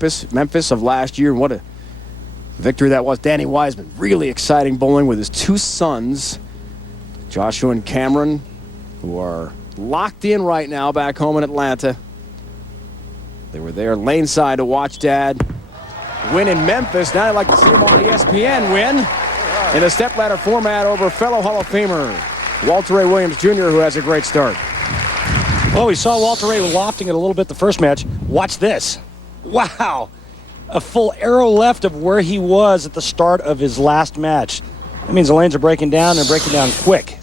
Memphis of last year. What a victory that was. Danny Wiseman, really exciting bowling with his two sons, Joshua and Cameron, who are locked in right now back home in Atlanta. They were there lane side to watch Dad win in Memphis. Now I'd like to see him on ESPN win in a stepladder format over fellow Hall of Famer Walter Ray Williams Jr., who has a great start. Well, we saw Walter Ray lofting it a little bit the first match. Watch this. Wow. A full arrow left of where he was at the start of his last match. That means the lanes are breaking down and breaking down quick.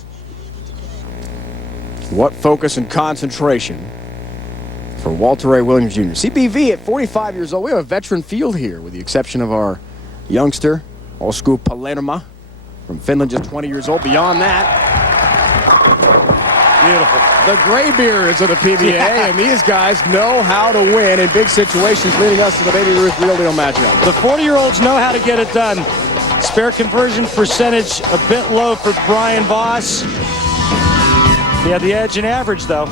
What focus and concentration for Walter Ray Williams Jr. CBV at 45 years old. We have a veteran field here with the exception of our youngster, old school Palermo from Finland, just 20 years old. Beyond that, beautiful. the graybeards of the PBA, and these guys know how to win in big situations, leading us to the Baby Ruth Real Deal matchup. The 40-year-olds know how to get it done. Spare conversion percentage a bit low for Brian-Voss. He had the edge in average, though.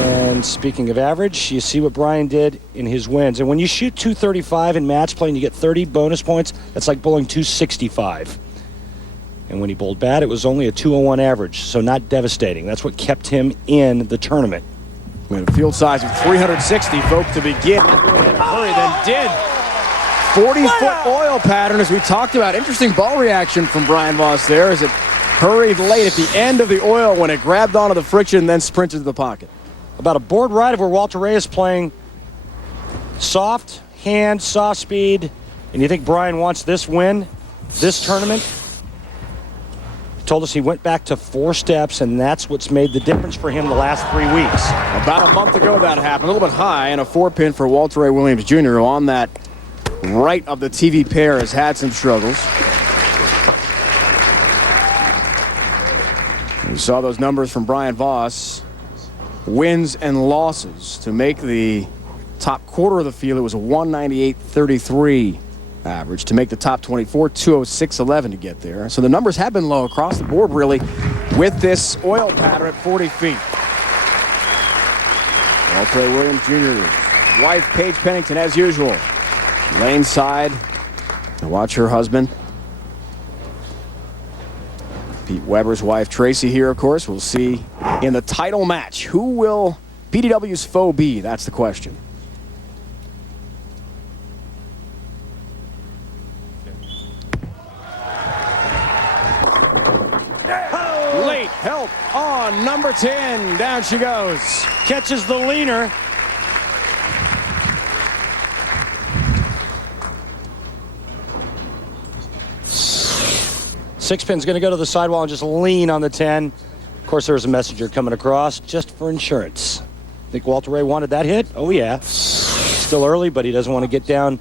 And speaking of average, you see what Brian did in his wins. And when you shoot 235 in match play and you get 30 bonus points, that's like bowling 265. And when he bowled bad, it was only a 201 average, so not devastating. That's what kept him in the tournament. We had a field size of 360, folks, to begin. That really had a hurry, then did. 40-foot oil pattern, as we talked about. Interesting ball reaction from Brian-Voss there as it hurried late at the end of the oil when it grabbed onto the friction and then sprinted to the pocket. About a board ride of where Walter Ray is playing soft hand, soft speed, and you think Brian wants this win, this tournament? Told us he went back to 4 steps, and that's what's made the difference for him the last 3 weeks. About a month ago that happened, a little bit high, and a 4-pin for Walter Ray Williams Jr., who on that right of the TV pair has had some struggles. We saw those numbers from Brian-Voss. Wins and losses to make the top quarter of the field. It was a 198.33 average. To make the top 24, 206.11 to get there. So the numbers have been low across the board, really, with this oil pattern at 40 feet. Walter Ray Williams Jr.'s wife, Paige Pennington, as usual, lane side to watch her husband. Pete Weber's wife, Tracy, here, of course. We'll see in the title match. Who will PDW's foe be? That's the question. Late help on number 10. Down she goes. Catches the leaner. Six pin's going to go to the sidewall and just lean on the 10. Of course, there's a messenger coming across just for insurance. Think Walter Ray wanted that hit? Oh, yeah. Still early, but he doesn't want to get down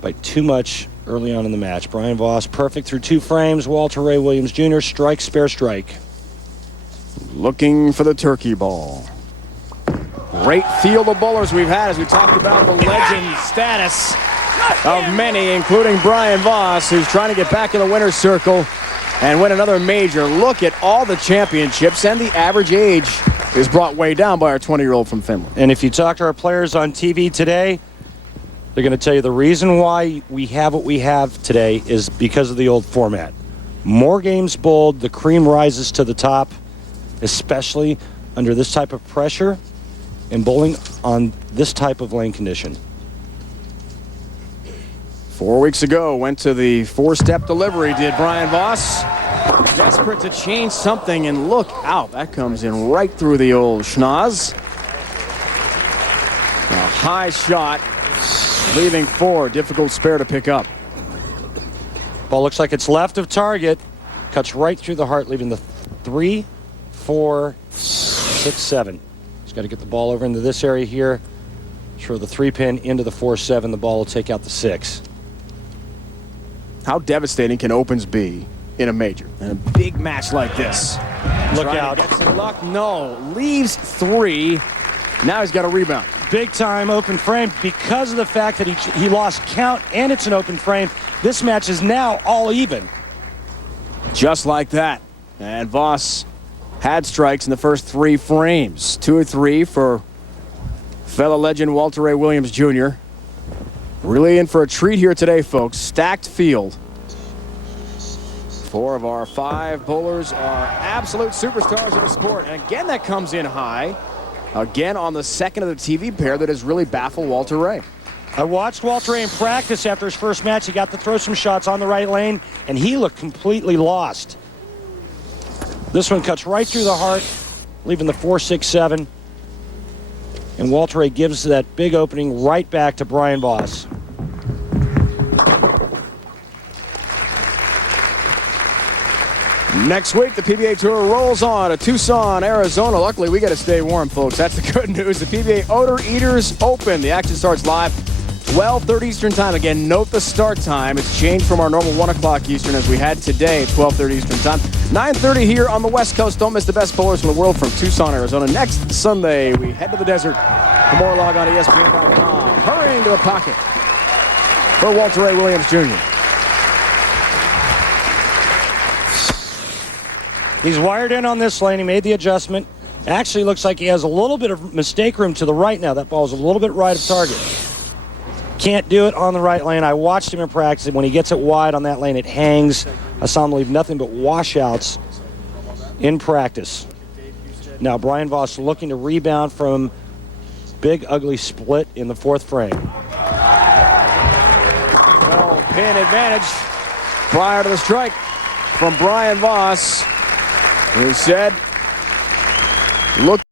by too much early on in the match. Brian-Voss perfect through 2 frames. Walter Ray Williams Jr. strike, spare strike. Looking for the turkey ball. Great field of bowlers we've had as we talked about the legend status of many, including Brian-Voss, who's trying to get back in the winner's circle and win another major. Look at all the championships, and the average age is brought way down by our 20-year-old from Finland. And if you talk to our players on TV today, they're going to tell you the reason why we have what we have today is because of the old format. More games bowled, the cream rises to the top, especially under this type of pressure and bowling on this type of lane condition. 4 weeks ago, went to the 4-step delivery, did Brian-Voss. Desperate to change something, and look out. That comes in right through the old schnoz. A high shot, leaving 4. Difficult spare to pick up. Ball looks like it's left of target. Cuts right through the heart, leaving the 3, 4, 6, 7. He's got to get the ball over into this area here. Throw the 3-pin into the 4-7. The ball will take out the 6. How devastating can opens be in a major, in a big match like this? Look out. Get some luck. No. Leaves 3. Now he's got a rebound. Big time open frame because of the fact that he lost count and it's an open frame. This match is now all even. Just like that. And Voss had strikes in the first 3 frames. 2 or 3 for fellow legend Walter Ray Williams Jr. Really in for a treat here today, folks. Stacked field. 4 of our 5 bowlers are absolute superstars of the sport. And again, that comes in high. Again, on the second of the TV pair that has really baffled Walter Ray. I watched Walter Ray in practice after his first match. He got to throw some shots on the right lane, and he looked completely lost. This one cuts right through the heart, leaving the 4-6-7. And Walter Ray gives that big opening right back to Brian-Voss. Next week, the PBA Tour rolls on to Tucson, Arizona. Luckily, we got to stay warm, folks. That's the good news. The PBA Odor Eaters Open. The action starts live 12:30 Eastern Time. Again, note the start time. It's changed from our normal 1 o'clock Eastern as we had today, 12:30 Eastern Time. 9:30 here on the West Coast. Don't miss the best bowlers from the world from Tucson, Arizona. Next Sunday, we head to the desert. For more, log on to ESPN.com. Hurrying to the pocket for Walter Ray Williams Jr. He's wired in on this lane. He made the adjustment. Actually looks like he has a little bit of mistake room to the right now. That ball's a little bit right of target. Can't do it on the right lane. I watched him in practice. When he gets it wide on that lane, it hangs. I saw him leave nothing but washouts in practice. Now Brian-Voss looking to rebound from big, ugly split in the 4th frame. Well, pin advantage prior to the strike from Brian-Voss, who said, look.